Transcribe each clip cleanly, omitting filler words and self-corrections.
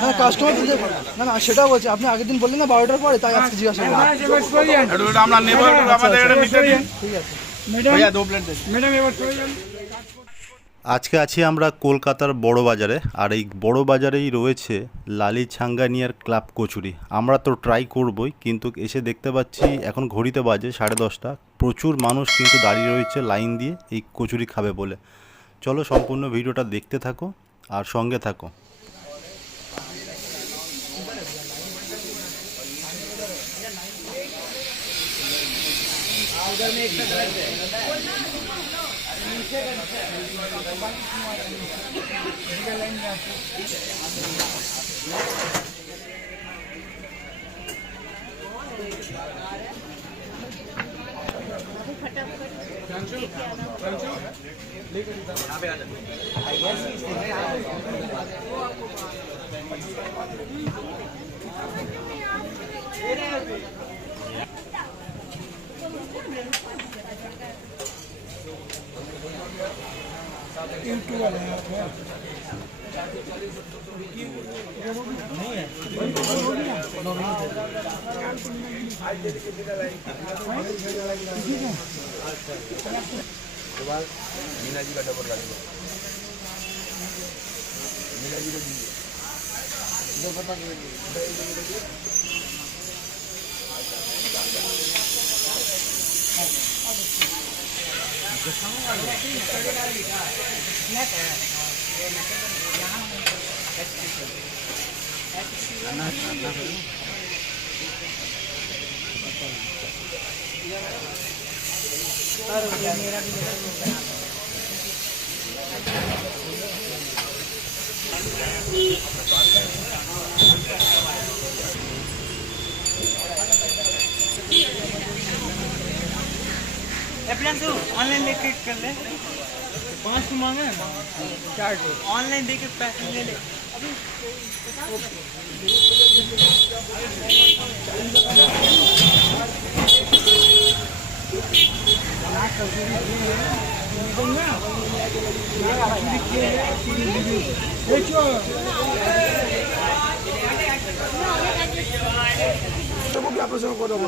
হ্যাঁ কাস্টমার দিতে পারেন। না না সেটা বলছি, আপনি আগের দিন বললেন না 12টার পরে, তাই আজকে জিজ্ঞাসা করলাম। ঠিক আছে আজকে আছি আমরা কলকাতার বড় বাজারে, আর এই বড় বাজারেই রয়েছে লালি ছাঙ্গানিয়ার ক্লাব কচুরি। আমরা তো ট্রাই করবই, কিন্তু এসে দেখতে পাচ্ছি এখন ঘড়িতে বাজে 10:30। প্রচুর মানুষ কিন্তু দাঁড়িয়ে রয়েছে লাইন দিয়ে এই কচুরি খাবে বলে। চলো সম্পূর্ণ ভিডিওটা দেখতে থাকো আর সঙ্গে থাকো। मीना जी का डबल लगा दो। मीना जी को दो पता ऑनलाइन लेके कर ले 5 मांगे 4 ऑनलाइन देके पैसे ले ले अभी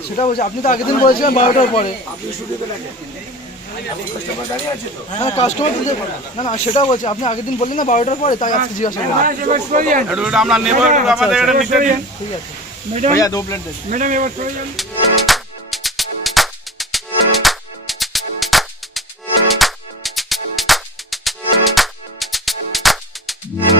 সেটা বলছি, আপনি তো আগের দিন বলেছিলেন 12টার পরে। হ্যাঁ কাস্টমার দিতে পারেন। না না সেটা বলছি, আপনি আগের দিন বললেন না 12টার পরে, তাই আজকে জিজ্ঞাসা করলাম। ঠিক আছে मैडम এবার চলে যান। Yeah.